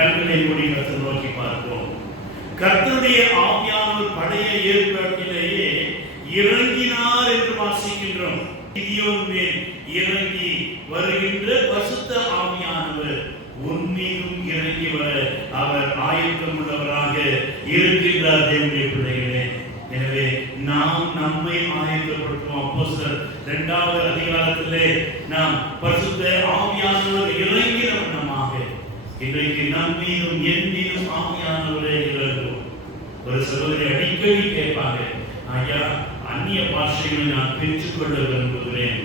கண்களை மூடி கர்த்தரை நோக்கி பார்ப்போம். கர்த்தருடைய ஆவியானவர் பழைய ஏற்பாட்டிலேயே இறங்கினார் என்று வாசிக்கின்றோம். கிதியோன் மேல் இறங்கி வருகின்ற பரிசுத்த ஆவியானவர் உன்மீதும் இறங்கி வர அவர் ஆயத்தம் உள்ளவராக இருக்கின்றார். தேவனுடைய பிள்ளைகளே, எனவே நாம் நம்மை ஆயத்தப்படுத்துவோம். அப்போஸ்தலர் 2வது அதிகாரத்திலே நாம் பரிசுத்த ஆவியானவர் இறங்கின வண்ணமாக இன்றைக்கு நம் மீதும் என் மீதும் ஆவியானவரே இறங்கும். ஒரு சகோதரி அடிக்கடி கேட்பாங்க, ஐயா அந்நிய பாஷைகளை நான் பெற்றுக்கொள்ள விரும்புகிறேன்.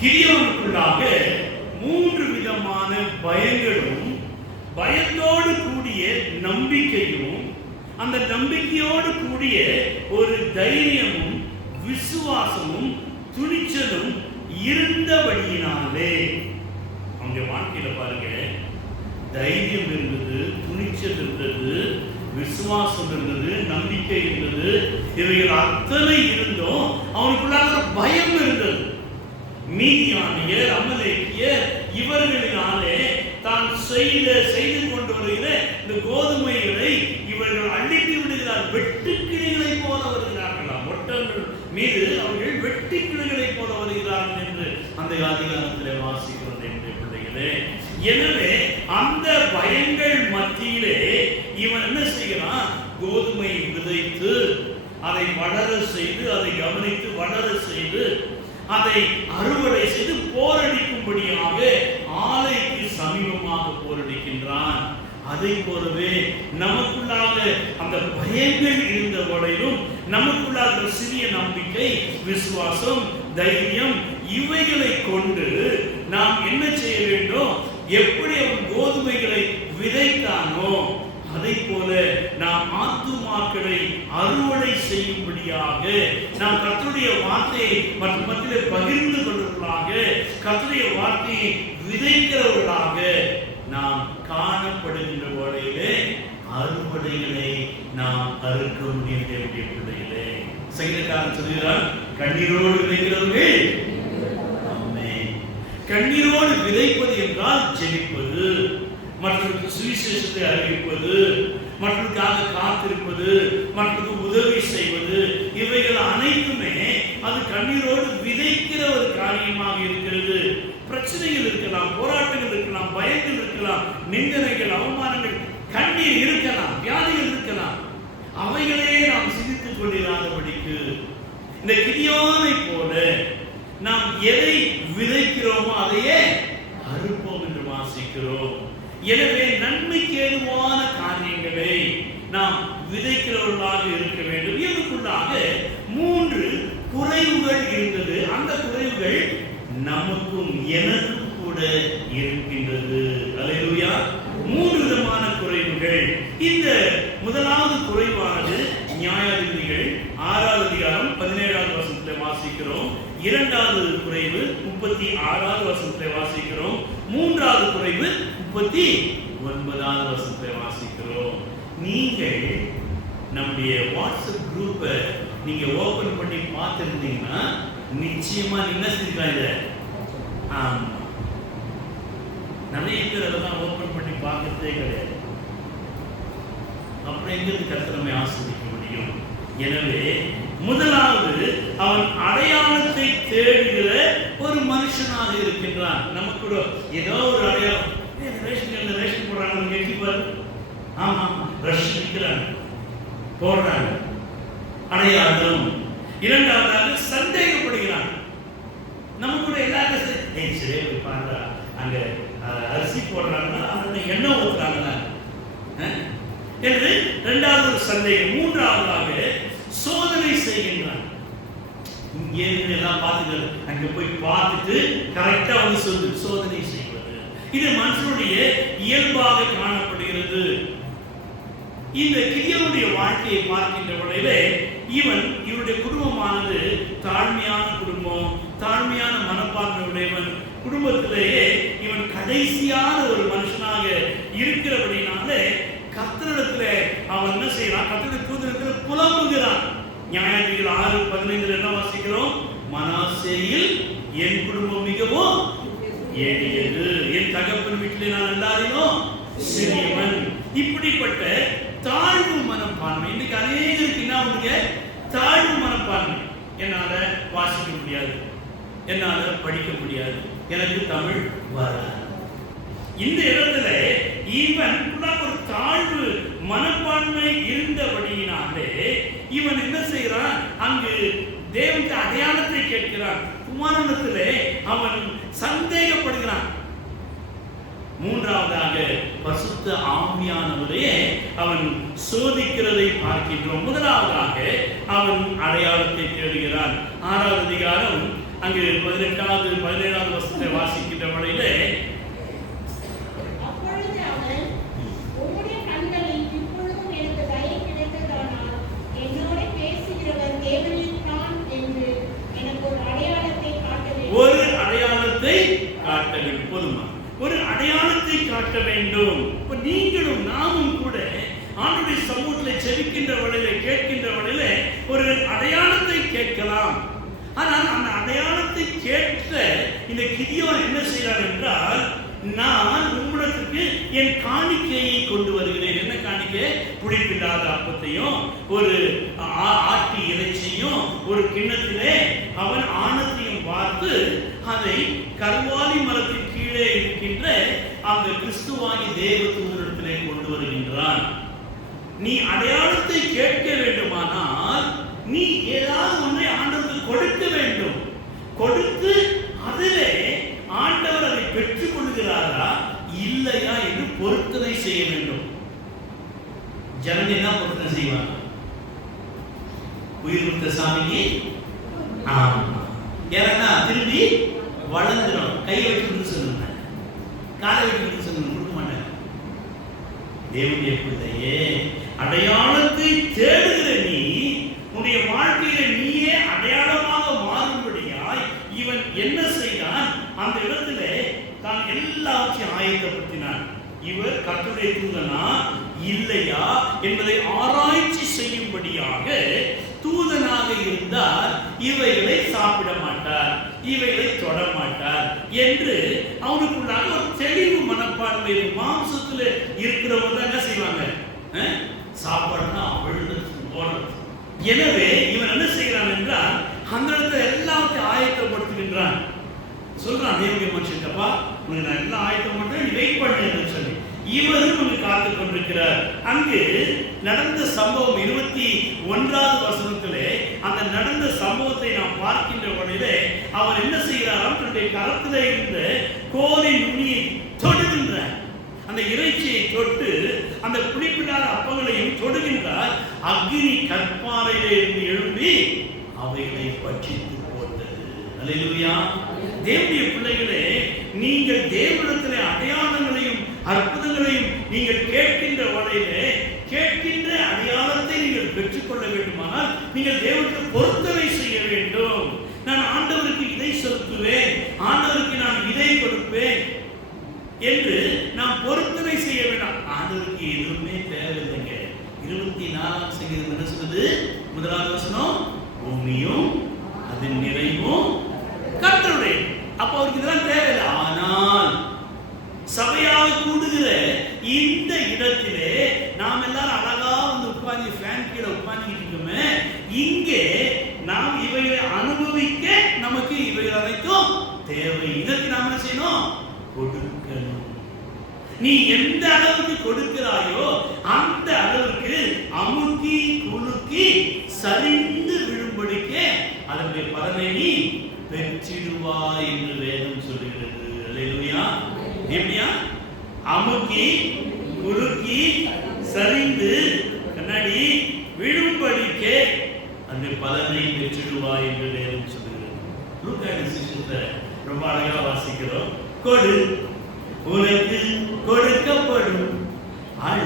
கிதியோனுக்குள்ளாக 3 விதமான பயங்களும் பயத்தோடு கூடிய நம்பிக்கையும் அந்த நம்பிக்கையோடு கூடிய ஒரு தைரியமும் விசுவாசமும் துணிச்சலும் இருந்தபடியினாலே அவங்க வாழ்க்கையில பாருங்க, தைரியம் இருந்தது, துணிச்சல் இருந்தது, விசுவாசம் இருந்தது, நம்பிக்கை இருந்தது. இவைகள் அத்தனை இருந்தும் அவனுக்குள்ளாக பயம் இருந்தது. மீதியானியர், அமலேக்கியர் இவர்களினாலே தான் செய்து கொண்டு வருகிற இந்த கோதுமைகளை இவர்கள் அள்ளித்து விடுகிறார். வெட்டுக்கிளிகளை போல வருகிறார்களாம். ஒட்டங்கள் மீது அவர்கள் வெட்டுக்கிளிகளை போல வருகிறார்கள் என்று அந்த அதிகாரத்தில் வாசிக்கிறோம் என்னுடைய பிள்ளைகளே. எனவே அந்த பயங்கள் மத்தியிலே இவன் என்ன செய்கிறான்? கோதுமை விதைத்து அதை வளர செய்து, அதை கவனித்து வளர செய்து, அதை அறுவடை செய்து போரடிக்கும்படியாக ஆலைக்கு சமீபமாக போரடிக்கின்றான். அதை போலவே நமக்குள்ளாக அந்த பயங்கள் இருந்த வரையிலும் நமக்குள்ளாக சிறிய நம்பிக்கை, விசுவாசம், தைரியம் இவைகளை கொண்டு நாம் என்ன செய்ய வேண்டும்? எப்படி அவன் கோதுமைகளை விதைத்தானோ அதை போல நாம் ஆத்துமாக்களை அறுவடை செய்யும்படியாக நாம் கர்த்தருடைய வார்த்தையை மத்தியிலே பகிர்ந்து கொள்வர்களாக, கர்த்தருடைய வார்த்தையை விதைக்கிறவர்களாக நாம் காணப்படுகின்ற வேளையிலே அறுவடைகளை நாம் அறுக்க முடியும். தேவனுடைய பிள்ளைகளே, சங்கீதக்காரன் சொல்கிறார், கண்ணீரோடு விதைக்கிறவர்கள். கண்ணீரோடு விதைப்பது என்றால் ஜெபிப்பது, மற்றவருக்கு சுவிசேஷத்தை அறிவிப்பது, மற்றவருக்காக காத்திருப்பது, மற்றவருக்கு உதவி செய்வது, இவைகள் அனைத்துமே அது கண்ணீரோடு விதைக்கிற ஒரு காரியமாக இருக்கிறது. பிரச்சனைகள் இருக்கலாம், போராட்டங்கள் இருக்கலாம், பயங்கள் இருக்கலாம், நிந்தனைகள், அவமானங்கள், கண்ணீர் இருக்கலாம், வியாதிகள் இருக்கலாம். அவைகளே நாம் சிந்தித்துக் கொண்டிராதபடிக்கு இந்த கிதியோனை போல நாம் எதை விதைக்கிறோமோ அதையே அறுப்போம் என்று வாசிக்கிறோம். எனவே நன்மைக்கு ஏதுவான காரியங்களை நாம் விதைக்கிறவர்களாக இருக்க வேண்டும். இதற்குள்ளாக 3 குறைவுகள் இருந்தது. அந்த குறைவுகள் நமக்கும் எனக்கும் கூட இருக்கின்றது. அல்லேலூயா. 3 விதமான குறைவுகள். இந்த முதலாவது குறைவானது நியாயாதிபதிகள் 6வது அதிகாரம் 17வது வசனத்தில் வாசிக்கிறோம். 2வது குறைவு 36வது வசனத்தில் வாசிக்கிறோம். 3வது குறைவு 39வது வசனத்தில் வாசிக்கிறோம். நீங்கள் நம்முடைய வாட்ஸ்அப் குரூப்பை நீங்க ஓபன் பண்ணி பார்த்திருந்தீங்கன்னா நிச்சயமா என்ன செஞ்சுக்காங்க? ஆமா, நிறைய பேர் அதெல்லாம் ஓபன் பண்ணி பார்க்கறதே கிடையாது. அப்புறம் எங்கிருந்து கர்த்தரை ஆசிரிக்க முடியும்? எனவே முதலாவது அவன் அடையாளத்தை தேடுகிற ஒரு மனுஷனாக இருக்கின்றான். நமக்கு கூட ஏதோ ஒரு அடையாளம், ரேஷன் போடுறாங்க, எட்டி பாரு, ஆமா ரஷ் நிற்கிறாங்க, போடுறாங்க, அடையாளம். இரண்டாவதாக சந்தேகப்படுகிறான். நம்ம கூட எல்லாரும் சரி போய் பாருங்க, அங்க அரிசி போடுறாங்கன்னா அதோட எண்ணெய் ஊற்றுறாங்களா என்று இரண்டாவது ஒரு சந்தேகம். மூன்றாவதாக சோதனை செய்கின்றான். இங்கே எல்லாம் பார்த்துக்கிறது, அங்க போய் பார்த்துட்டு கரெக்டா வந்து சொல்லு, சோதனை செய்வது இது மனுஷனுடைய இயல்பாக காணப்படுகிறது. இந்த கிதியோனுடைய வாழ்க்கையை பார்க்கின்ற வகையிலே இவருடைய குடும்பமானது தாழ்மையான குடும்பம், தாழ்மையான மனப்பான்மையுடையவன். குடும்பத்திலேயே இவன் கடைசியான ஒரு மனுஷனாக இருக்கிறபடினாலே கர்த்தரிடத்திலே அவன் என்ன செய்யறான்? கர்த்தருடைய தூதனிடத்திலே புலம்புகிறான். நியாயாதிபதிகள் 6:15 என்ன வாசிக்கிறோம்? மனாசேயில் என் குடும்பம் மிகவும் எளியது, என் தகப்பன் வீட்டிலே நான் எல்லாரையும் சிறியவன். இப்படிப்பட்ட தாழ்வு மனப்பான்மை இன்னைக்கு அநேகருக்கு என்ன பண்ணுங்க? தாழ்வு மனப்பான்மை. என்னால வாசிக்க முடியாது, என்னால படிக்க முடியாது, எனக்கு தமிழ் வராது. இந்த இடத்துல இவன் ஒரு தாழ்வு மனப்பான்மை இருந்தபடியினாலே இவன் என்ன செய்யறான்? அங்கு தேவனுடைய அடையாளத்தை கேட்கிறான். குமாரனிடத்திலே அவன் சந்தேகப்படுகிறான். மூன்றாவதாக பரிசுத்த ஆவியானவரையே அவன் சோதிக்கிறதை பார்க்கின்றோம். முதலாவதாக அவன் அடையாளத்தை தேடுகிறான். 6வது அதிகாரம் அங்கு 18வது 17வது வசனத்தை வாசிக்கின்ற வழியிலே ஒரு அடையாளத்தை காட்ட வேண்டும். போதுமா? ஒரு அடையாளத்தை காட்ட வேண்டும். இப்ப நீங்களும் நாமும் கூட ஆண்டவருடைய சமூகத்தில் ஜெபிக்கின்ற வழியில, கேட்கின்ற வழியில ஒரு அடையாளத்தை கேட்கலாம். ஆனால் அந்த அடையாளத்தை கேட்க இந்த கிதியோன் என்ன செய்கிறார் என்றால், நான் உம்மிடத்துக்கு என் காணிக்கையை கொண்டு வருகிறேன். என்ன காணிக்கை? புளிப்பில்லாத அப்பத்தையும் ஒரு ஆட்டி இறைச்சியும் ஒரு கிண்ணத்திலே அவன் ஆணத்தையும் பார்த்து அதை கர்வாலி மரத்தின் கீழே இருக்கின்ற அந்த கிறிஸ்துவாகி தேவதூதரிடத்திலே கொண்டு வருகின்றான். நீ அடையாளத்தை கேட்க வேண்டுமானால் நீ ஏதாவது ஒன்றை ஆண்டவருக்கு கொடுக்க வேண்டும். கொடுத்து அதிலே ஆண்டவர் அதை பெற்றுக் கொள்கிறாரா இல்லையா என்று பொருத்தனை செய்ய வேண்டும். ஜனங்க என்ன பொருத்தனை செய்வாங்க? உயிர் கொடுத்த சாமிக்கு ஏன்னா திரும்பி வளர்ந்துடும். கை வைக்கணும்னு சொல்லுங்க, காலை வைக்கணும்னு சொல்லுங்க, கொடுக்க மாட்டாங்க. தேவனுடைய பிள்ளையே, அடையாளத்தை தேடுகிற நீ உன்னுடைய வாழ்க்கையில நீயே அடையாளமாக மாறும்படியாய் இவன் என்ன செய்தான்? அந்த இடத்துல தான் எல்லாவற்றையும் ஆயத்தப்படுத்தினான். இவர் கர்த்தருடைய தூதனா இல்லையா என்பதை ஆராய்ச்சி செய்யும்படியாக தூதனாக இருந்தால் இவைகளை சாப்பிட மாட்டார், இவைகளை தொட மாட்டார் என்று அவனுக்குள்ளாக ஒரு தெளிவு மனப்பான்மை. மாம்சத்தில் இருக்கிறவங்க என்ன செய்வாங்க? சாப்பாடுனா அவிழ்ந்து போடுறது. எனவே இவன் என்ன செய்கிறான் என்றால் அந்த இடத்துல எல்லாத்தையும் ஆயத்தப்படுத்துகின்றான். சொல்றான் தேவனுடைய மனுஷன்ப்பா, உனக்கு நான் எல்லாம் ஆயத்தம் பண்றேன், நீ வெயிட் பண்ணு சொல்லி இவரும் உனக்கு காத்துக் கொண்டிருக்கிறார். அங்கு நடந்த சம்பவம் 21வது வசனத்திலே அந்த நடந்த சம்பவத்தை நாம் பார்க்கின்ற வழியிலே அவர் என்ன செய்கிறாராம்? தன்னுடைய கரத்திலே இருந்த கோலின் நுனியை தொடுகின்றார். அந்த இறைச்சியை தொட்டு அந்த புளிப்பில்லாத அப்பங்களையும் தொடுகின்றார். அக்னி கற்பாறையிலே இருந்து எழும்பி அவைகளை பட்சித்து போட்டது. அல்லேலூயா. தேவனுடைய பிள்ளைகளே, நீங்கள் தேவனிடத்திலே அடையாளங்களையும் அற்புதங்களையும் நீங்கள் கேட்கின்ற வகையிலே கேட்கின்ற அடையாளத்தை நீங்கள் பெற்றுக்கொள்ள வேண்டுமானால் நீங்கள் தேவனுக்கு பொருத்தனை செய்ய வேண்டும். நான் ஆண்டவருக்கு இதை செலுத்துவேன், ஆண்டவருக்கு நான் இதை கொடுப்பேன் என்று நாம் பொருத்தனை செய்ய வேண்டாம். ஆண்டவருக்கு எதுவுமே தேவையில்லைங்க. 24ஆம் சங்கீதம் என்ன சொல்லுது? 1வது வசனம், பூமியும் அதன் நிறைவும் கர்த்தருடைய. அப்ப அவருக்கு இதெல்லாம் தேவையில்லை. ஆனால் சபையாக கூடுகிற இந்த இடத்திலே நாம் எல்லாரும் அழகா வந்து உட்கார்ந்து ஃபேன் கீழே உட்கார்ந்துட்டு இருக்கோமே, இங்கே நாம் இவைகளை அனுபவிக்க நமக்கு இவைகள் அனைத்தும் தேவை. இதற்கு நாம் என்ன செய்யணும்? கொடுக்கணும். நீ எந்த அளவுக்கு கொடுக்கிறாயோ அந்த அளவுக்கு அமுக்கி குலுக்கி சரிந்து விழும்படிக்கே அதனுடைய பலனை நீ பெற்றிடுவாய் என்று வேதம் சொல்லுகிறது. அல்லேலூயா. எப்படியா? அமுக்கி குலுக்கி சரிந்து கண்ணாடி விழும்படிக்கே அந்த பலனை பெற்றிடுவாய் என்று வேதம் சொல்லுகிறது. லூக்காவின் சுவிசேஷத்தை ரொம்ப அழகா வாசிக்கிறோம். கொடு உனக்கு கொடுக்கப்படும், அழ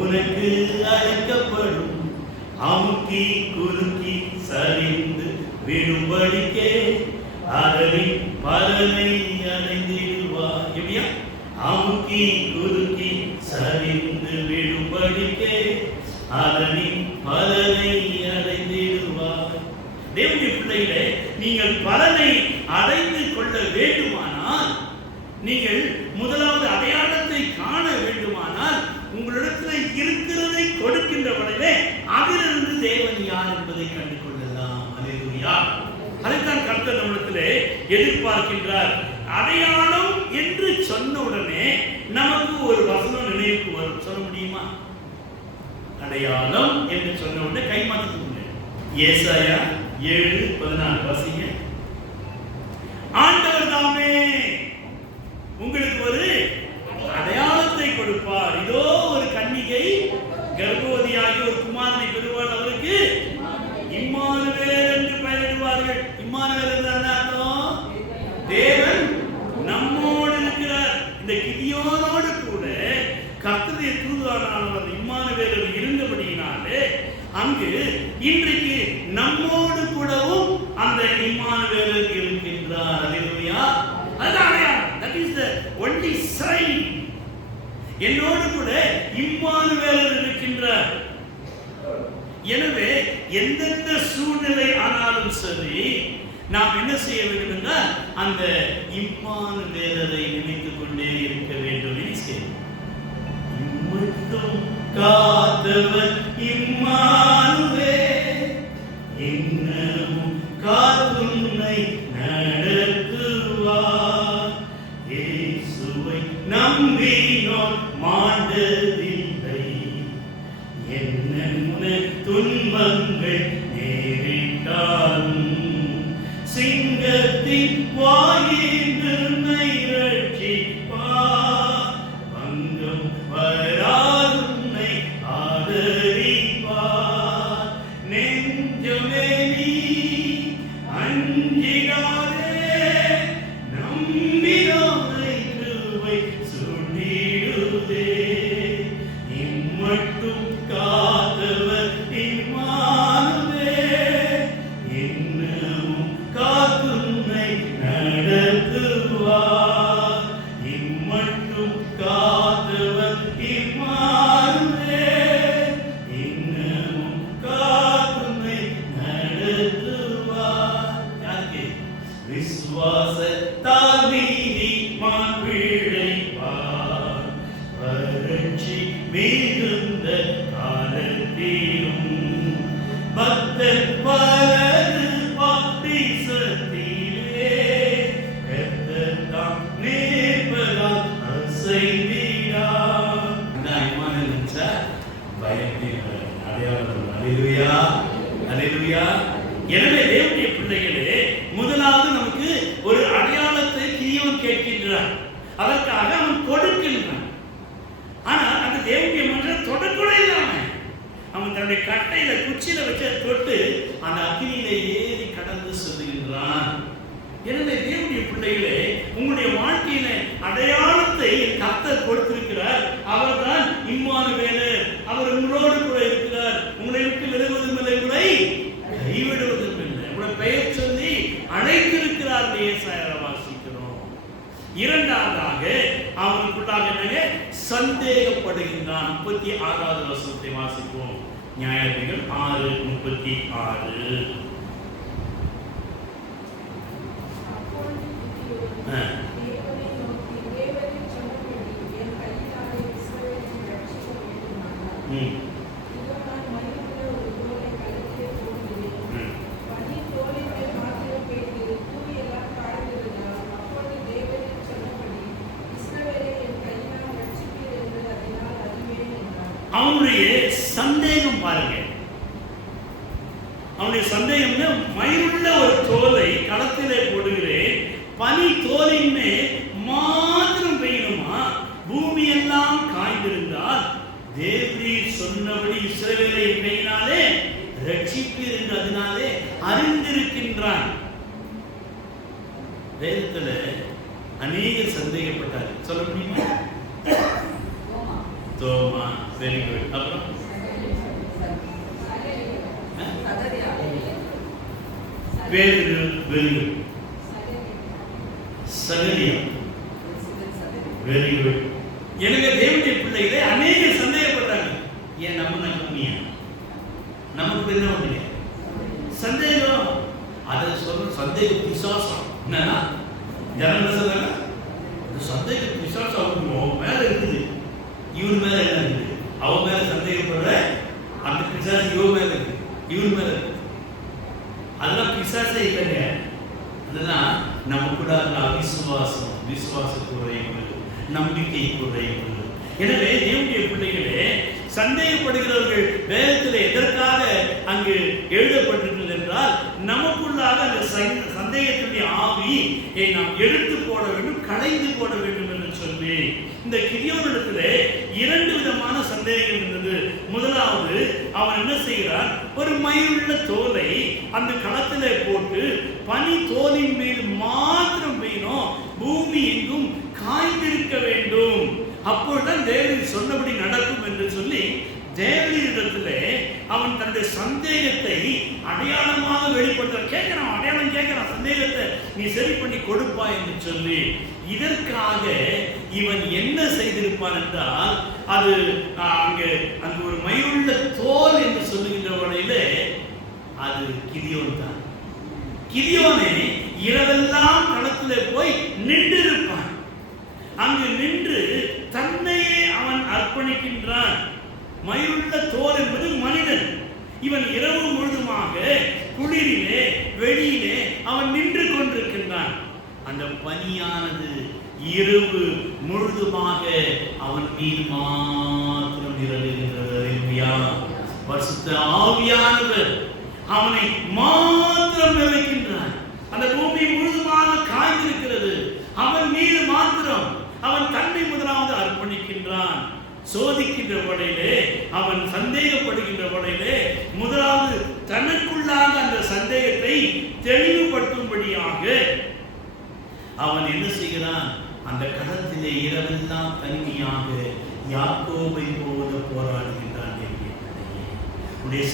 உனக்கு அழைக்கப்படும், அமுக்கி குலுக்கி சரிந்து விழும்படிக்கே அதனின் பலனை அடைந்திடுவார். எப்படியா? அமுக்கி குலுக்கி சரிந்து விழும்படிக்கே அதனின் பலனை அடைந்திடுவார். தேவனுடைய பிள்ளைகளே, நீங்கள் பலனை அடைந்து கொள்ள வேண்டுமானால், நீங்கள் முதலாவது அடையாளத்தை காண வேண்டுமானால், உங்களிடத்தில் இருக்கிறதை கொடுக்கின்ற வகையிலே அதிலிருந்து தேவன் யார் என்பதை கண்டு கொள்ளலாம். அல்லேலூயா. அதைத்தான் கர்த்தர் நம்மிடத்திலே எதிர்பார்க்கின்றார். அடையாளம் என்று சொன்ன உடனே நமக்கு ஒரு வசனம் நினைவுக்கு வரும். சொல்ல முடியுமா? அடையாளம் என்று சொன்ன உடனே கை மாற்றுங்க. ஏசாயா 7:14 வாசிங்க. ஆண்டவர் தாமே உங்களுக்கு ஒரு அடையாளத்தை கொடுப்பார். இதோ ஒரு கன்னிகை கர்ப்பவதியாகி ஒரு குமாரனை பெறுவார். அவருக்கு இம்மானுவேல் என்று பெயரிடுவார்கள். இம்மானுவேல் என்றால் அர்த்தம் தேவன் நம்மோடு இருக்கிறார். இந்த கிதியோனோடு கூட கர்த்தருடைய தூதனானவர் இம்மானுவேல் இருந்தபடியினாலே அங்கு இன்றைக்கு நம்மோடு கூடவும் அந்த இம்மானுவேல் இருக்கின்றார். அல்லேலூயா. அதான் அடையாளம். That is the only sign. என்னோடு கூட இம்மானுவேல் இருக்கின்றார். எனவே எந்தெந்த சூழ்நிலை ஆனாலும் சரி, நாம் என்ன செய்ய வேண்டும் என்றால் அந்த இம்மானுவேலரை நினைத்துக் கொண்டே இருக்க வேண்டும். இம்மட்டும் காத்தவர் இம்மானுவேல், இன்னமும் காத்துன்னை மாண்டதில்லை. என்னென்ன துன்பங்கள் நேரிட்டாலும் சிங்கத்தின் வாயின்று ரட்சிப்பார். பங்கம் வராதுன்னை ஆதரிப்பார். நெஞ்சமே நீ அஞ்சிடாதே, நம்பினாரை கிருபை சூழ்ந்திடுதே. இம்மட்டும் காத்தவர் இம்மானுவேல், இன்னமும் காத்துன்னை நடத்துவார். இம்மட்டும் காத்தவர் இம்மானுவேல், இன்னமும் காத்துன்னை நடத்துவார். யாருக்கு? விசுவாசத்தால் நீதிமான் பிழைப்பார். வறட்சி மிகுந்த காலத்திலும் பக்தர் பலரு பாத்திசத்திலே கர்த்தர் தாம் நேர்பதால் அசைந்திடார். இந்த இம்மானுவேல் நினைச்சா பயத்தின் அடையாளம். அல்லேலூயா, அல்லேலூயா. எனவே தேவனுடைய பிள்ளைகளே, முதலாவது நமக்கு ஒரு அடையாளத்தை கிதியோன் கேட்கின்றான். அதற்காக அவன் கொடுக்கின்றான். ஆனா அந்த தேவனுடைய மனிதன் தொடக்கூட இல்லாம அவன் தன்னுடைய கட்டையில குச்சியில வச்சு தொட்டு அந்த அக்கினியில ஏறி கடந்து செல்கின்றான். எனவே தேவனுடைய பிள்ளைகளே, உங்களுடைய வாழ்க்கையில அடையாளத்தை கர்த்தர் கொடுத்திருக்கிறார். அவர்தான் இம்மானுவேல். அவர் உங்களோடு கூட இருக்கிறார். உங்களை விட்டு விலகுவதும் இல்லை, உங்களை கைவிடுவதும் இல்லை. உங்களை பெயர் சொல்லி அழைத்திருக்கிறார். ஏசாயாவில் வாசிக்கிறோம். இரண்டாவதாக அவனுக்குள்ளாக என்னங்க? சந்தேகப்படுகின்றான். 36வது வசனத்தை வாசிப்போம். நியாயாதிபதிகள் 6:36. அவனுடைய சந்தேகம் பாருங்க. அவனுடைய சந்தேகம், மயிருள்ள ஒரு தோலை களத்திலே போடுகிறேன், பனி தோலின் மேல் மாத்திரம் பெய்யணுமா? பூமி எல்லாம் காய்ந்திருந்தால் தேவரீர் சொன்னபடி இஸ்ரவேலை கையினாலே ரட்சிப்பீர் என்று அதனாலே அறிந்திருக்கின்றான். வேதத்துல அநேகர் சந்தேகப்பட்டார். சொல்ல முடியுமா? தோமா, வெரி குட். அப்புறம் பேதுரு, வெரி குட். சகரியா, வெரி குட். எனவே தேவனுடைய பிள்ளைகளே அநேகர் சந்தேகப்பட்டாங்க. ஏன் நம்ம நம்பியா? நமக்கு என்ன ஒண்ணு சந்தேகம். அதை சொல்ற சந்தேக பிசாசம் என்னன்னா, ஜனங்கள் சொல்றாங்க சந்தேக பிசாசம் அவங்க மேல இருக்குது. இவன் மேல என்ன இருக்குது? அவன் மேல சந்தேகப்படுற அந்த பிசாசு இவன் மேல இருக்கு, இவன் மேல இருக்கு. அதெல்லாம் பிசாசே இல்லைங்க. அதெல்லாம் நமக்குள்ள அவிசுவாசம், விசுவாச குறைவு, நம்பிக்கை குறைவு. எனவே தேவனுடைய பிள்ளைகளே, சந்தேகப்படுகிறவர்கள் வேதத்தில் எதற்காக அங்கு எழுதப்பட்டிருக்கிறது என்றால், நமக்குள்ளாக அந்த சந்தேகத்துடைய ஆவியை நாம் எடுத்து போட வேண்டும், களைந்து போட வேண்டும் என்று சொல்லி இந்த கிதியோனிடத்திலே 2 விதமான சந்தேகம் இருந்தது. முதலாவது, அவன் என்ன செய்கிறான்? ஒரு மயிருள்ள தோலை அந்த களத்திலே போட்டு பனி தோலின் மேல் மாத்திரம் பெய்யணும், பூமி எங்கும் காய்ந்திருக்க வேண்டும், அப்பொழுதுதான் தேவன் சொன்னபடி நடக்கும் என்று சொல்லி தேவனிடத்திலே அவன் தன்னுடைய சந்தேகத்தை அடையாளமாக வெளிப்படுத்த கேட்கிறான். அடையாளம் கேட்கிறான், சந்தேகத்தை நீ சரி பண்ணி கொடுப்பா என்று சொல்லி. இதற்காக இவன் என்ன செய்திருப்பான் என்றால், அது அங்கு ஒரு மயிருள்ள தோல் என்று சொல்லுகின்ற வகையிலே அது கிதியோன் தான். கிதியோனே இரவெல்லாம் களத்திலே போய் நின்று இருப்பான். அங்கு நின்று தன்னையே அவன் அர்ப்பணிக்கின்றான். மயிருள்ள தோல் என்பது மனிதன். இவன் இரவு முழுதுமாக குளிரிலே வெளியிலே அவன் நின்று கொண்டிருக்கின்றான். அந்த பனியானது இரவு முழுதுமாக அவன் மீது மாத்திரம் இறங்குகிறது. பரிசுத்த ஆவியானவர் அவனை மாத்திரம் நிறைக்கின்றான். அந்த பூமி முழுதுமாக காய்ந்திருக்கிறது. அவன் மீது மாத்திரம் அவன் தன்னை முதலாவது அர்ப்பணிக்கின்றான். சோதிக்கின்ற வழியிலே, அவன் சந்தேகப்படுகின்ற வழியிலே முதலாவது தனக்குள்ளாக அந்த சந்தேகத்தை தெளிவுபடுத்தும்படியாக அவன் என்ன செய்கிறான்? அந்த களத்திலே இரவெல்லாம் தனிமையாக யாக்கோபை போல போராடுகின்றான். உன்னுடைய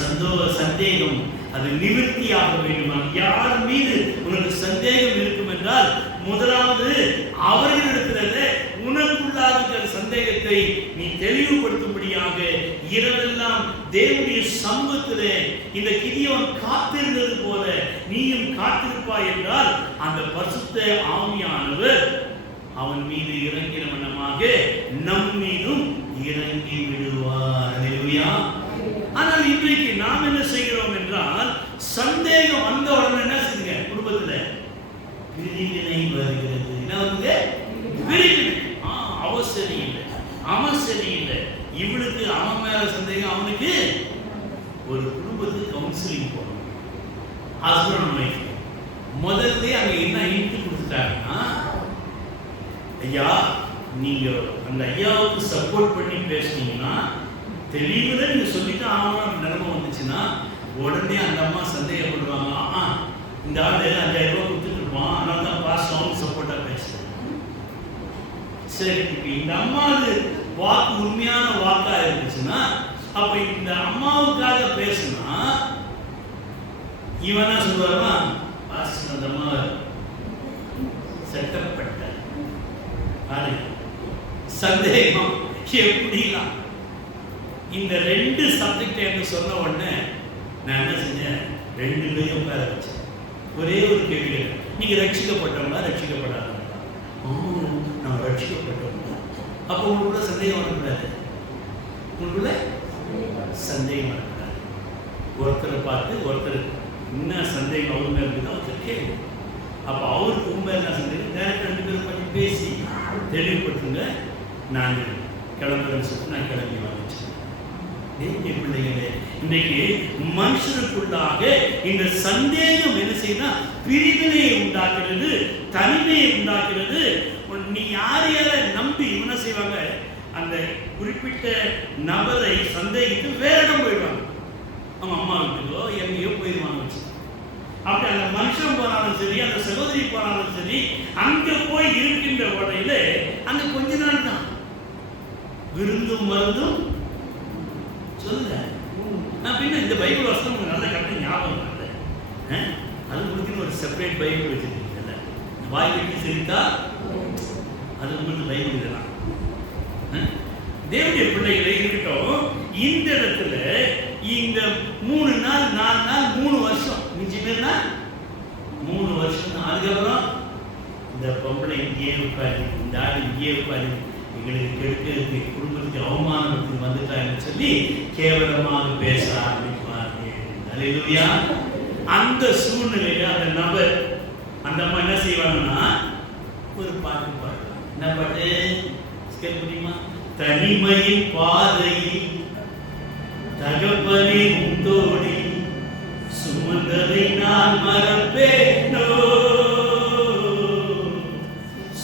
சந்தேகம் அது நிவர்த்தியாக வேண்டுமா? யார் மீது உனக்கு சந்தேகம் இருக்கும் என்றால் முதலாவது அவர்களிடத்திலே உனக்குள்ளாக சந்தேகத்தை நீ தெளிவுபடுத்தும்படியாக இரவெல்லாம் தேவனுடைய சமூகத்திலே இந்த கிதியோன் காத்திருந்தது போல நீயும் காத்திருப்பாய் என்றால் அந்த பரிசுத்த ஆவியானவர் அவன் மீது இறங்கின வண்ணமாக நம் மீதும் இறங்கி விடுவார். அல்லேலூயா. ஆனால் இன்றைக்கு நாம் என்ன செய்கிறோம் என்றால், சந்தேகம் வந்த உடனே என்ன செய்யுங்க? குடும்பத்துல பிரிவினை வருகிறது. என்ன வந்து பிரிவினை. அவ சரியில்லை, அவன் சரியில்லை, இவளுக்கு அவன் மேல சந்தேகம், அவனுக்கு. ஒரு குடும்பத்துக்கு கவுன்சிலிங் போகணும். ஹஸ்பண்ட் அண்ட் ஒய்ஃப் முதல்ல அங்க என்ன இன்ட்டு கொடுத்துட்டாங்கன்னா, ஐயா நீங்க அந்த ஐயாவுக்கு சப்போர்ட் பண்ணி பேசுனீங்கன்னா, தெளிவுல நீங்க சொல்லிட்டு ஆகணும் நிலைமை வந்துச்சுன்னா உடனே அந்த அம்மா சந்தேகப்படுவாங்க. இந்த ஆளு 5000 ரூபாய் கொடுத்துட்டு இருப்பான், அதனால தான் பாஸ்ட் சப்போர்ட்டா பேசுறேன். சரி, இப்ப இந்த அம்மா வாக்கு உண்மையான வாக்கா இருந்துச்சுன்னா, அப்ப இந்த அம்மாவுக்காக பேசுனா இவனா சொல்லுவாருன்னா, பாஸ்ட் அந்த அம்மா செட்டப்பட்ட சந்தேகம் எப்படிலாம். இந்த 2 சப்ஜெக்ட் என்று சொன்ன உடனே நான் என்ன செஞ்சேன்? 2 பேரையும் உட்கார வச்சேன். ஒரே ஒரு கேள்வி, நீங்க ரட்சிக்கப்பட்டவங்களா ரட்சிக்கப்படாதவங்களா? நான் ரட்சிக்கப்பட்டவங்க. அப்போ உங்களுக்குள்ள சந்தேகம் வரக்கூடாது. உங்களுக்குள்ள சந்தேகம் வரக்கூடாது. ஒருத்தரை பார்த்து ஒருத்தர் என்ன சந்தேகம் அவங்க இருக்குதோ ஒருத்தர் கேள்வி. அப்போ அவருக்கு உண்மை என்ன சந்தேகம்? டேரக்டர் 2 பேரும் பண்ணி பேசி தெளிவுபடுத்துங்க. நான் கிளம்புறேன்னு சொல்லிட்டு நான் கிளம்பி வந்துச்சேன். பிள்ளைகளே, இன்றைக்கு மனுஷனுக்குள்ளாக இந்த சந்தேகம் என்ன செய்யணும்? பிரிவினையை உண்டாக்குறது, தனிமையை உண்டாக்குறது. நீ யாரையால நம்பி என்ன செய்வாங்க? அந்த குறிப்பிட்ட நபரை சந்தேகித்து வேற இடம் போயிடுவாங்க. அவங்க அம்மா வீட்டுக்கோ எங்கேயோ போயிடுவாங்க. அப்படி அந்த மனுஷன் போனாலும் சரி, அந்த சகோதரி போனாலும் சரி, அங்க போய் இருக்கின்ற வகையில அங்க கொஞ்ச நாள் தான் விருந்தும் மருந்தும் சொல்லுங்க. நான் பின்ன இந்த பைபிள் வசனம் உங்களுக்கு நல்ல கரெக்டாக ஞாபகம் இல்லை. அது உங்களுக்கு ஒரு செப்பரேட் பைபிள் வச்சிருக்கீங்கல்ல, வாய் வெட்டி சிரித்தா அது உங்களுக்கு பைபிள் இதெல்லாம். தேவனுடைய பிள்ளைகளை இருக்கட்டும். இந்த இடத்துல இந்த 3 நாள் 4 நாள் 3 வருஷம் மிஞ்சினா 3 வருஷம் தான். அதுக்கப்புறம் இந்த பொம்பளை இங்கேயே உட்காரு, இந்த ஆடு இங்கேயே உட்காரு, எங்களுக்கு கெடுக்கிறதுக்கு குடும்பத்துக்கு அவமானத்துக்கு வந்துட்டாங்கன்னு சொல்லி கேவலமாக பேச ஆரம்பிப்பார்கள். அல்லேலூயா. அந்த சூழ்நிலையில அந்த நபர் அந்த அம்மா என்ன செய்வாங்கன்னா ஒரு பாட்டு பாடுவாங்க. என்ன பாட்டு கேட்க முடியுமா? தனிமையின் பாதையில் தகப்பனே உந்தோடி சுமந்ததை நான் மறப்பேனோ,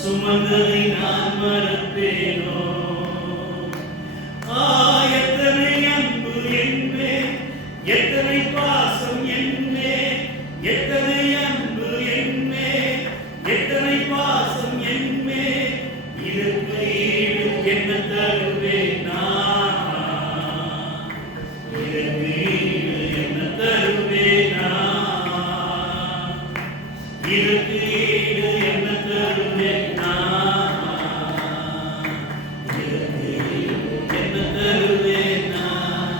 சுமந்ததை நான் மறப்பேனோ. எத்தனை அன்பு என்பே, எத்தனை பாசம் என்பே, எத்தனை அன்பு என்பே, எத்தனை பாசம் என்பே, இதற்கு ஈடு என்ன தருவேன் நான், இதற்கு ஈடு என்ன தருவேன் நான், இதற்கு ஈடு என்ன தருவேன் நான், இதற்கு என்ன தருவேன் நான்.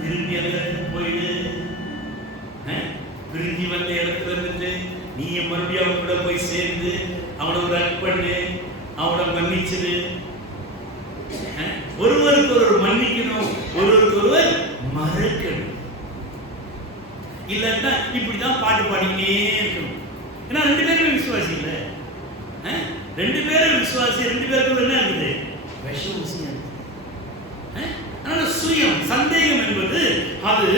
திரும்பி அந்த இடத்துக்கு போயிடு, பிரிஞ்சு வந்த இடத்துல இருந்துட்டு நீ மறுபடியும் அவங்க கூட போய் சேர்ந்து அவனை ஒரு அக் பண்ணு, அவனை மன்னிச்சிடு. ஒருவருக்கு ஒருவர் மன்னிக்கணும், ஒருவருக்கு ஒருவர் மறக்கணும். இல்லன்னா இப்படிதான் பாட்டு பாடிக்கிட்டே இருக்கணும். ஏன்னா 2 பேருமே விசுவாசி இல்லை. ரெண்டு பேரும் விசுவாசி, ரெண்டு பேருக்கும் என்ன இருக்குது? விஷம் விஷயம். அதனால சுயம் சந்தேகம் என்பது அது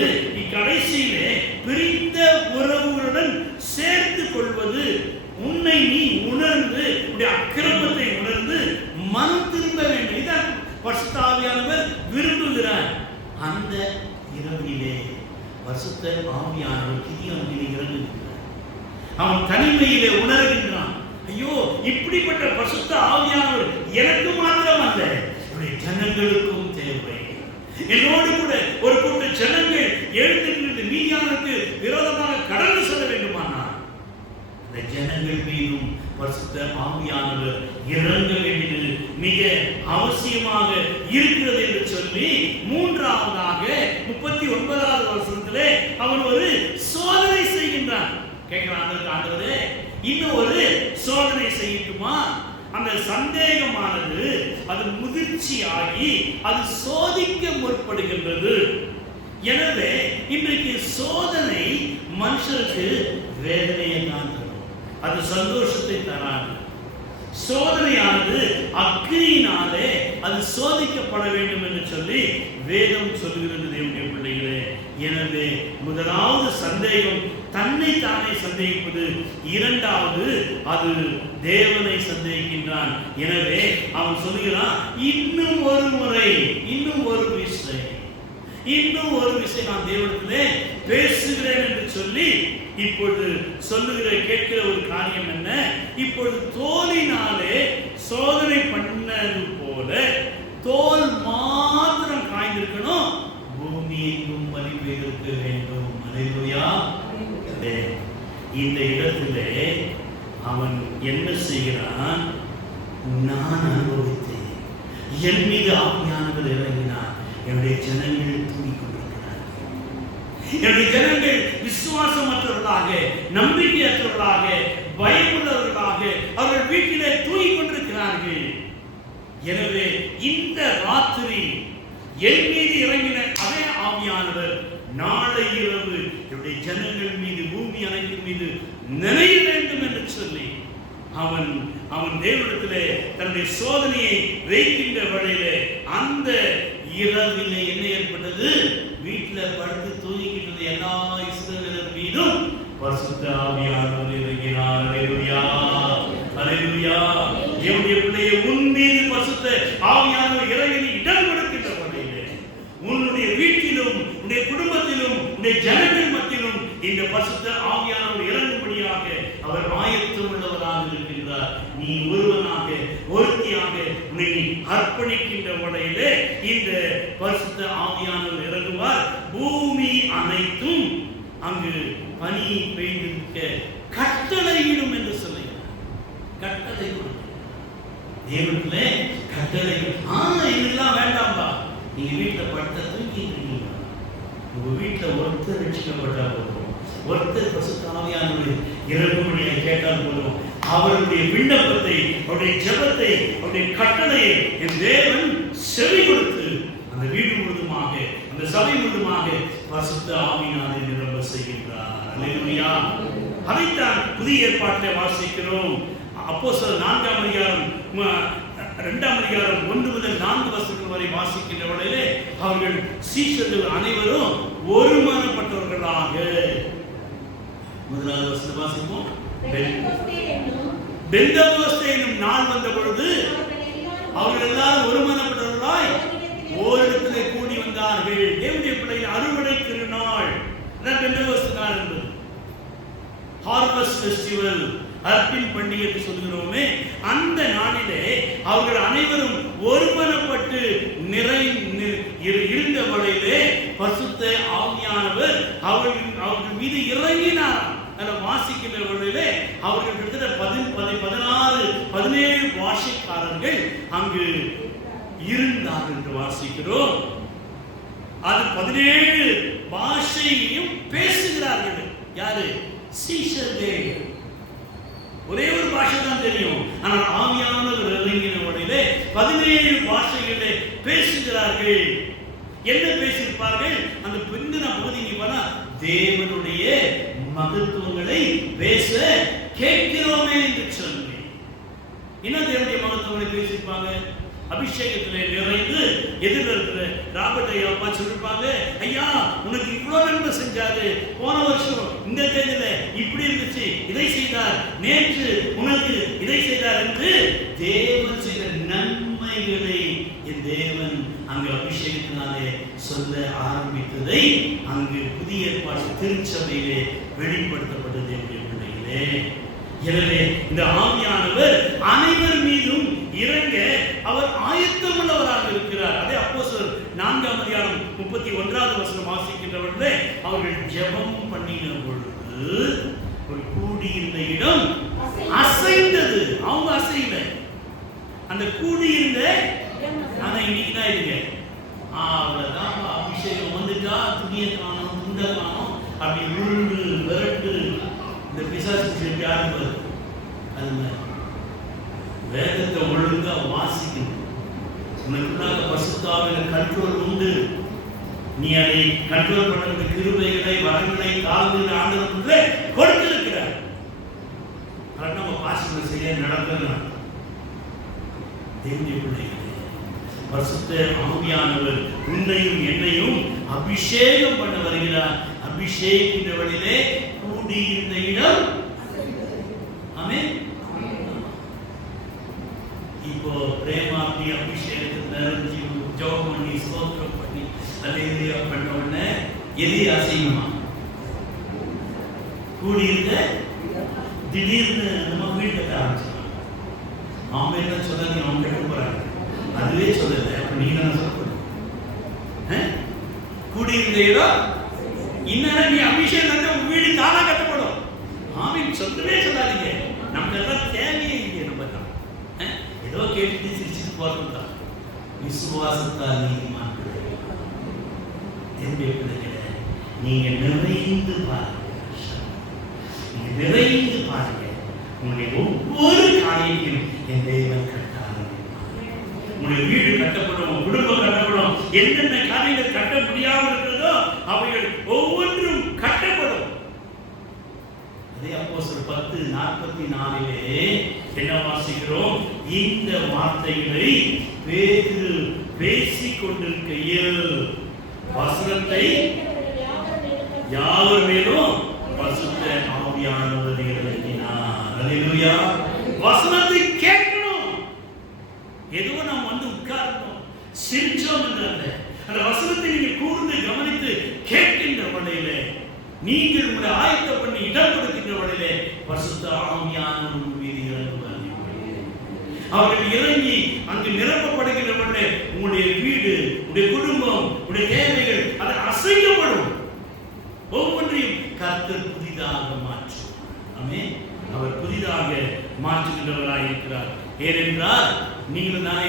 கடைசியிலே பிரிந்த உறவுகளுடன் சேர்த்து கொள்வது. உன்னை நீ உணர்ந்து உன்னுடைய அக்கிரமத்தை உணர்ந்து மனம் திரும்ப வேண்டும். இதான் பரிசுத்த ஆவியானவர் விரும்புகிறார். அந்த இரவிலே பரிசுத்த ஆவியானவர் கிதியோன் மீது இறங்குகிறார். அவன் தனிமையிலே உணர்கின்றான், ஐயோ இப்படிப்பட்ட பரிசுத்த ஆவியானவர் எனக்கு மாத்திரம் அல்ல, என்னுடைய ஜனங்களுக்கும் தேவை. என்னோடு கூட ஒரு கூட்ட ஜனங்கள் எழுந்து மீதியானுக்கு விரோதமாக கடந்து செல்ல வேண்டுமானால் அந்த ஜனங்கள் மீதும் பரிசுத்த ஆவியானவர் இறங்க வேண்டியது மிக அவசியமாக இருக்கிறது என்று சொல்லி, மூன்றாவதாக 39வது வசனத்திலே அவன் ஒரு சோதனை செய்கின்றான். கேட்கிறான், ஆண்டவரே இன்னும் ஒரு சோதனை செய்யட்டுமா? அந்த சந்தேகமானது அது முதிர்ச்சியாகி அது சோதிக்க முற்படுகின்றது. எனவே இன்றைக்கு சோதனை மனுஷருக்கு வேதனையை தான் தரும், அது சந்தோஷத்தை தராது. சோதனையானது அக்கினியினாலே அது சோதிக்கப்பட வேண்டும் என்று சொல்லி வேதம் சொல்லுகிறது தேவனுடைய பிள்ளைகளே. எனவே முதலாவது சந்தேகம் தன்னை தானே சந்தேகிப்பது, இரண்டாவது அது தேவனை சந்தேகிக்கின்றான். எனவே அவன் சொல்லுகிறான், இன்னும் ஒரு முறை, இன்னும் ஒரு விஷயம் நான் தேவனிடத்திலே பேசுகிறேன் என்று சொல்லி இப்பொழுது சொல்லுகிற கேட்கிற ஒரு காரியம் என்ன? இப்பொழுது தோலினாலே சோதனை பண்ணது போல தோல் மாத்திரம் காய்ந்திருக்கணும், பூமி எங்கும் மதிப்பு இருக்க வேண்டும். அல்லேலூயா. இந்த இடத்திலே அவன் என்ன செய்கிறான்? நான் அனுபவித்தேன், என் மீது ஆவியானவர் இறங்கினார், என்னுடைய ஜனங்கள் தூங்கிக் கொண்டிருக்கிறார்கள், என்னுடைய ஜனங்கள் விசுவாசமற்றவர்களாக, நம்பிக்கையற்றவர்களாக, பயமுள்ளவர்களாக அவர்கள் வீட்டிலே தூங்கிக் கொண்டிருக்கிறார்கள். எனவே இந்த ராத்திரி என் மீது இறங்கின அதே ஆவியானவர் நாளை இரவு என்னுடைய ஜனங்கள் மீது, பூமி அனைத்தின் மீது நிறைய வேண்டும் என்று சொல்லி அவன் தேவனிடத்திலே தன்னுடைய சோதனையை வைக்கின்ற வழியிலே அந்த இரவிலே என்ன ஏற்பட்டது? வீட்டில் படுத்து தூங்கிக்கிட்டது எல்லா இஸ்ரவேலர் மீதும் பரிசுத்த ஆவியானவர் இறங்கினார். அல்லேலூயா, அல்லேலூயா. தேவனுடைய பிள்ளையே, உன் மீது பரிசுத்த ஆவியானவர் இறங்கி இடம் கொடுக்கின்ற வழியிலே உன்னுடைய வீட்டிலும் உன்னுடைய குடும்பத்திலும் உன்னுடைய ஜனங்கள் மத்தியிலும் இந்த பரிசுத்த ஆவியானவர் இறங்கும்படியாக அவர் ஆயத்தம் உள்ளவராக இருக்கின்றார். நீ ஒருவனாக ஒருத்தியாக உன்னை அர்ப்பணிக்கின்ற வழியிலே இந்த பரிசுத்த ஆவியானவர் இறங்குவார். பூமி அனைத்தும் அங்கு பனி பெய்திருக்க கட்டளையிடும் என்று சொல்லுகிறார். கட்டளை தேவனிலே கட்டளை. இதெல்லாம் வேண்டாம்பா, நீங்க வீட்டில் படுத்த தூங்கிட்டு உங்க வீட்டில் ஒருத்தர் ரட்சிக்கப்பட்டா போதும், ஒருத்தர் பரிசுத்த ஆவியானவர் இறங்கும்படியை கேட்டால் போதும், அவருடைய விண்ணப்பத்தை, அவருடைய ஜெபத்தை, அவருடைய கட்டளையை என் தேவன் செவி கொடுத்து அந்த வீடு முழுதுமாக, அந்த சபை முழுதுமாக பரிசுத்த ஆவியினாலே நிரம்ப செய்கின்றார். அல்லேலூயா. அதைத்தான் புதிய ஏற்பாட்டை வாசிக்கிறோம். அப்போஸ்தலர் 4ஆம் அதிகாரம் 2ஆம் அதிகாரம் 1 முதல் 4 வசனங்கள் வரை வாசிக்கின்ற வேளையிலே அவர்கள் சீஷர்கள் அனைவரும் ஒருமனப்பட்டவர்களாக, முதலாவது வசனம் வாசிப்போம். பெந்தகோஸ்தே என்னும் நாள் வந்த பொழுது அவர்கள் எல்லாரும் ஒருமனப்பட்டவர்களாய் ஓரிடத்திலே கூடி வந்தார்கள். தேவனுடைய பிள்ளைகள் அறுவடை திருநாள், பெந்தகோஸ்தே நாள் என்பது ஹார்வெஸ்ட் ஃபெஸ்டிவல், அர்ப்பின் பண்டிகை என்று சொல்கிறோமே, அந்த நாளிலே அவர்கள் அனைவரும் ஒருமனப்பட்டு இருந்த வழியிலே பரிசுத்த ஆவியானவர் அவர்கள் மீது இறங்கினார். வாசிக்கின்ற வழியிலே அவர்கள் கிட்டத்தட்ட 17 பாஷைக்காரர்கள் அங்கு இருந்தார் என்று வாசிக்கிறோம். அது 17 பாஷையையும் பேசுகிறார்கள். யாரு? சீஷர்கள். ஒரே ஒரு பாஷை தான் தெரியும், ஆனால் ஆவியானவர் இறங்கின வழியிலே 17 பாஷைகளை பேசுகிறார்கள். என்ன பேசியிருப்பார்கள்? அந்த பிந்தின பகுதி தேவனுடைய மகத்துவங்களை பேச கேட்கிறோமே என்று சொல்லி என்ன தேவனுடைய மகத்துவங்களை பேசியிருப்பாங்க? அபிஷேகத்திலே நிறைந்து எதிரில் இருக்கிற ராபர்ட் ஐயா அப்பா சொல்லிருப்பாங்க, ஐயா உனக்கு இவ்வளவு நன்மை செஞ்சாரு, போன வருஷம் இந்த தேதியில இப்படி இருந்துச்சு, இதை செய்தார், நேற்று உனக்கு இதை செய்தார் என்று தேவன் செய்த நன்மைகளை என் தேவன் அங்கு அபிஷேகத்தினாலே சொல்ல ஆரம்பித்ததை அங்கு புதிய ஏற்பாடு திருச்சபையிலே வெளிப்படுத்தப்பட்டது என்னுடைய பிள்ளைகளே. எனவே இந்த ஆவியானவர் அனைவர் மீதும் இறங்க அவர் ஆயத்தம் உள்ளவராக இருக்கிறார். அதே அப்போஸ்தலர் 4ஆம் அதிகாரம் 31வது வசனம் வாசிக்கின்றவர்களே, அவர்கள் ஜெபம் பண்ணின பொழுது ஒரு கூடியிருந்த இடம் அசைந்தது. அவங்க அசையல, அந்த கூடியிருந்த ஆனா இன்னைக்கு தான் இருக்கு. அவ்வளவுதான், அபிஷேகம் வந்துட்டா துணியை காணும், துண்டை காணும், அப்படி உருண்டு விரட்டு இந்த பிசாசு யாரு அது மாதிரி வேதத்தை ஒழுங்கா வாசிக்கணும். உனக்குள்ளாக பரிசுத்தாவில கண்ட்ரோல் உண்டு. நீ அதை கண்ட்ரோல் பண்ண கிருபைகளை வரங்களை தாழ்ந்து ஆண்டவருக்கு கொடுத்திருக்கிறார். அதனால நம்ம பாசிட்டிவ் சரியா நடக்கணும். தேவனுடைய பிள்ளைகளே, பரிசுத்த ஆவியானவர் உன்னையும் என்னையும் அபிஷேகம் பண்ண வருகிறார். அபிஷேகின்ற வழியிலே கூடியிருந்த இடம். ஆமென். இப்போ பிரேமாபி அபிஷேகத்தை நிறைஞ்சி ஜெபம் பண்ணி ஸ்தோத்திரம் பண்ணி அல்லேலூயா பண்ண உடனே எது அசையுமா? கூடியிருந்த திடீர்னு நம்ம வீடு கட்ட ஆரம்பிச்சோம். ஆமென் சொல்லாதீங்க, அவங்க கட்ட போறாங்க, அதுவே சொல்லல. அப்ப நீங்க என்ன சொல்ல போறீங்க? கூடியிருந்த இடம் இன்னும் நீ அபிஷேகம் வந்து உங்க வீடு தானா கட்டப்படும். ஆமென் சொல்லவே சொல்லாதீங்க. நமக்கு எல்லாம் தேவையே இல்லை. நம்ம தான் ஏதோ கேட்டு சிரிச்சுட்டு போறது தான். விசுவாசத்தால் நீதிமான்களே, என்னுடைய பிள்ளைகளே, நீங்க நிறைந்து பாருங்க, நீங்க நிறைந்து பாருங்க. உங்களுடைய ஒவ்வொரு காரியத்தையும் என் தேவன் கட்டாரு. உங்களுடைய வீடு கட்டப்படும், குடும்பம் கட்டப்படும், என்னென்ன காரியங்கள் கட்ட முடியாமல் இருக்கிறதோ அவைகள் ஒவ்வொன்றும் கட்டப்படும். அதே அப்போஸ்தலர் 10:44 என்ன வாசிக்கிறோம்? இந்த வார்த்தைகளை பேதுரு பேசிக் கொண்டிருக்கையில் வசனத்தை யாவர் மேலும் பரிசுத்த ஆவியானவர் இறங்கினார். அல்லேலூயா. வசனத்தை கேட்கணும். ஏதோ நாம் வந்து உட்கார்ந்தோம் சிரிச்சோம் என்றால் அந்த வசனத்தை நீங்கள் கூர்ந்து கவனித்து கேட்கின்ற வழியிலே, நீங்கள் உங்களை ஆயத்தம் பண்ணி இடம் கொடுக்கின்ற வழியிலே பரிசுத்த ஆவியானவர் மீது இறங்குவார். அவர்கள் இறங்கி அங்கு நிரப்பப்படுகின்ற வழியிலே உங்களுடைய வீடு, உங்களுடைய குடும்பம், உங்களுடைய தேவைகள் அது அசைக்கப்படும். ஒவ்வொன்றையும் கர்த்தர் புதிதாக மாற்றுவார். ஆமென். அவர் புதிதாக மாற்றுகின்றவராக இருக்கிறார். ஏனென்றால் நீங்கள் தானே